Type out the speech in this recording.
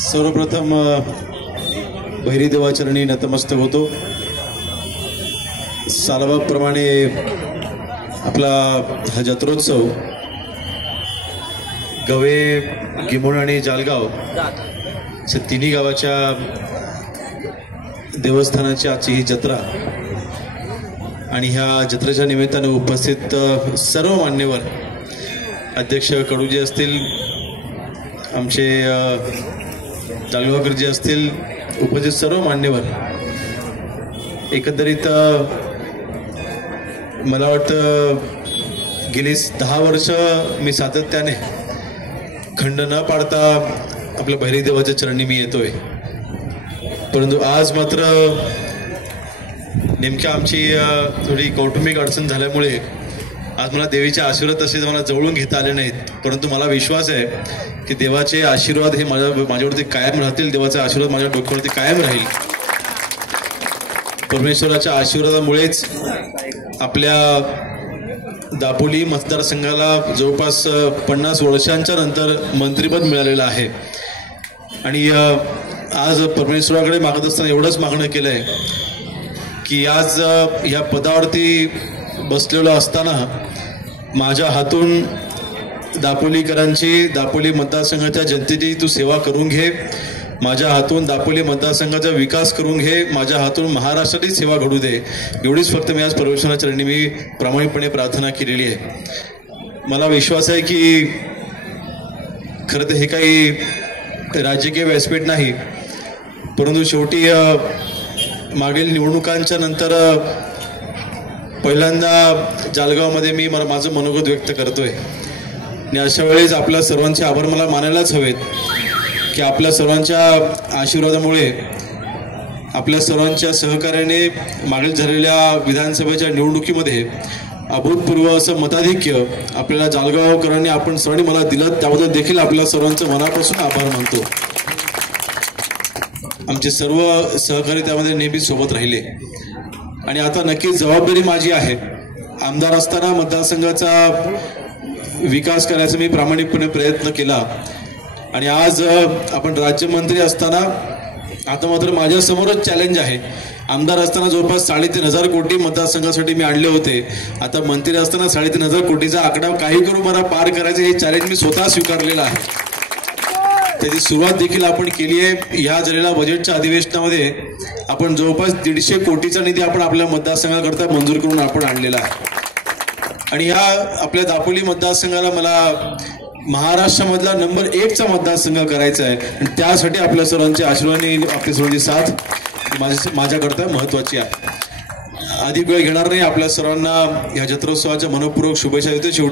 सर्वप्रथम भैरीदेवाचरणी नतमस्तक होतो। सालबागप्रमाणे आपला हा जत्रोत्सव गवे, गिमोण आणि जालगाव अशा तिन्ही गावाच्या देवस्थानाची आजची ही जत्रा आणि ह्या जत्रेच्या निमित्ताने उपस्थित सर्व मान्यवर, अध्यक्ष कडूजी असतील, आमचे जालगावकर जे असतील, उपस्थित सर्व मान्यवर, एकंदरीत मला वाटतं गेली 10 वर्ष मी सातत्याने खंड न पाडता आपल्या भैरीदेवाच्या चरणी मी येतोय। परंतु आज मात्र नेमक्या आमची थोडी कौटुंबिक अडचण झाल्यामुळे आज मला देवीचे आशीर्वाद तसे मला जवळून घेता आले नाहीत, परंतु मला विश्वास आहे की देवाचे आशीर्वाद हे माझ्यावरती कायम राहतील। देवाचा आशीर्वाद माझ्या डोक्यावरती कायम राहील। परमेश्वराच्या आशीर्वादामुळेच आपल्या दापोली मतदारसंघाला जवळपास 50 वर्षांच्या नंतर मंत्रिपद मिळालेलं आहे। आणि आज परमेश्वराकडे मागत असताना एवढंच मागणं केलंय की आज ह्या पदावरती बसलेलो असताना माझ्या हातून दापोलीकरांची, दापोली मतदारसंघाच्या जनतेची तू सेवा करून घे, माझ्या हातून दापोली मतदारसंघाचा विकास करून घे, माझ्या हातून महाराष्ट्राची सेवा घडू दे, एवढीच फक्त मी आज परमेश्वराच्या चरणी मी प्रामाणिकपणे प्रार्थना केलेली आहे। मला विश्वास आहे की खरं तर हे काही राजकीय व्यासपीठ नाही, परंतु शेवटी मागील निवडणुकांच्या नंतर पहिल्यांदा जालगावमध्ये मी माझं मनोगत व्यक्त करतोय आणि अशा वेळेस आपल्या सर्वांचे आभार मला मानायलाच हवेत की आपल्या सर्वांच्या आशीर्वादामुळे, आपल्या सर्वांच्या सहकार्याने मागील झालेल्या विधानसभेच्या निवडणुकीमध्ये अभूतपूर्व असं मताधिक्य आपल्याला जालगावकरांनी, आपण सर्वांनी मला दिलं, त्याबद्दल देखील आपल्या सर्वांचं मनापासून आभार मानतो। आमचे सर्व सहकारी त्यामध्ये नेहमी सोबत राहिले आणि आता नक्कीच जबाबदारी माझी आहे। आमदार असताना मतदारसंघाचा विकास करायचा मी प्रामाणिकपणे प्रयत्न केला आणि आज आपण राज्यमंत्री असताना आता मात्र माझ्या समोरच चॅलेंज आहे। आमदार असताना जवळपास 3,500 कोटी मतदारसंघासाठी मी आणले होते, आता मंत्री असताना 3,500 कोटीचा आकडा काही करून मला पार करायचं हे चॅलेंज मी स्वतः स्वीकारलेलं आहे। त्याची सुरुवात देखील आपण केली आहे। या झालेल्या बजेटच्या अधिवेशनामध्ये आपण जवळपास 150 कोटीचा निधी आपण आपल्या मतदारसंघाकरता मंजूर करून आपण आणलेला आहे आणि ह्या आपल्या दापोली मतदारसंघाला मला महाराष्ट्रामधला नंबर 1चा मतदारसंघ करायचा आहे आणि त्यासाठी आपल्या सर्वांचे आशीर्वाद आणि आपल्या सर्वांची साथ माझ्याकरता महत्त्वाची आहे। अधिक वेळ घेणार नाही, आपल्या सर्वांना या जत्रोत्सवाच्या मनपूर्वक शुभेच्छा देतो।